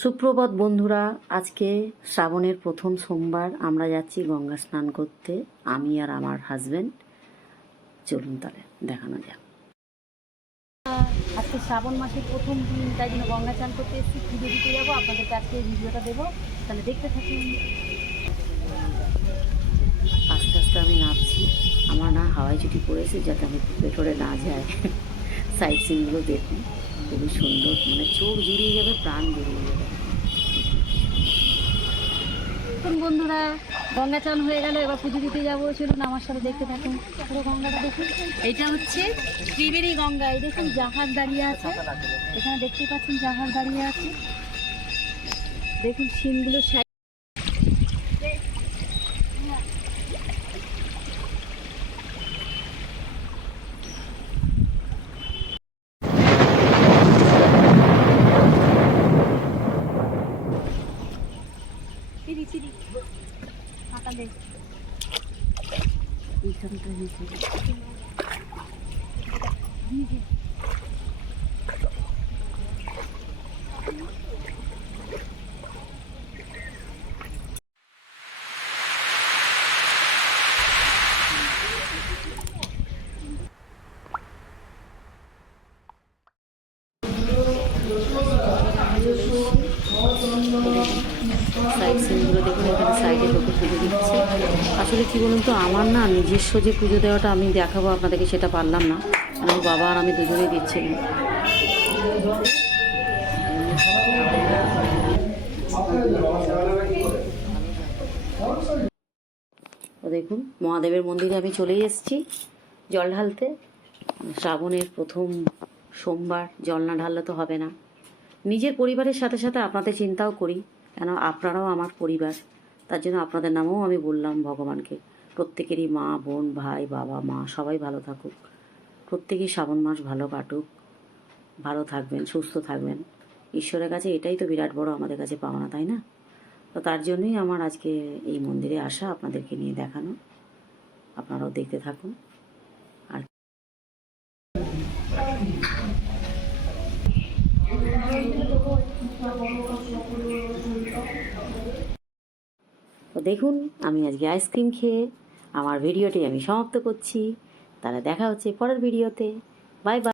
সুপ্রভাত বন্ধুরা আজকে শ্রাবণের প্রথম সোমবার আমরা যাচ্ছি গঙ্গা স্নান করতে আমি আর আমার হাজবেন্ড চলুন তাহলে দেখানো যাক। আজকে শ্রাবণ মাসের প্রথম দিন তাই জন্য গঙ্গা স্নান করতে এসেছি। পুজো দিতে যাব আপনাদেরকে আজকে এই ভিডিওটা দেবো। তাহলে দেখতে থাকুন। আস্তে আস্তে আমি নাচছি আমার না হাওয়াই চুটি পড়েছে যাতে আমি পেটরে না যায় সাইড সিনগুলো দেখুন খুবই সুন্দর। মানে চোখ জুড়িয়ে যাবে প্রাণ জুড়িয়ে এখন বন্ধুরা, গঙ্গা চান হয়ে গেল, এবার পুজো দিতে যাব। চলুন আমার সাথে দেখতে থাকুন। পুরো গঙ্গাটা দেখুন। এটা হচ্ছে ত্রিবেণী গঙ্গা। এই দেখুন, জাহাজ দাঁড়িয়ে আছে। এখানে দেখতে পাচ্ছেন জাহাজ দাঁড়িয়ে আছে। দেখুন সিনগুলো 이 정도이지. 이게. 감사합니다. সাইড সিনগুলো দেখুন এখানে সাইডে লোকে পুজো দিচ্ছে। আসলে কী বলুন তো, আমার না নিজস্ব যে পুজো দেওয়াটা আমি দেখাবো আপনাদেরকে সেটা পারলাম না। আমার বাবা আর আমি দুজনেই দিচ্ছিলাম তো দেখুন, মহাদেবের মন্দিরে আমি চলেই এসেছি জল ঢালতে। শ্রাবণের প্রথম সোমবার জল না ঢাললে তো হবে না। নিজের পরিবারের সাথে সাথে আপনাদের চিন্তাও করি। কেন আপনারাও আমার পরিবার? তার জন্য আপনাদের নামেও আমি বললাম ভগবানকে। প্রত্যেকেরই মা, বোন, ভাই, বাবা, মা, সবাই ভালো থাকুক। প্রত্যেকেই শ্রাবণ মাস ভালো কাটুক। ভালো থাকবেন, সুস্থ থাকবেন। ঈশ্বরের কাছে এটাই তো বিরাট বড় আমাদের কাছে পাওনা, তাই না? তো তার জন্যই আমার আজকে এই মন্দিরে আসা আপনাদেরকে নিয়ে দেখানো। আপনারাও দেখতে থাকুন। আর তো দেখুন, আমি আজকে আইসক্রিম খেয়ে আমার ভিডিওটি আমি সমাপ্ত করছি। তাহলে দেখা হচ্ছে পরের ভিডিওতে। Bye bye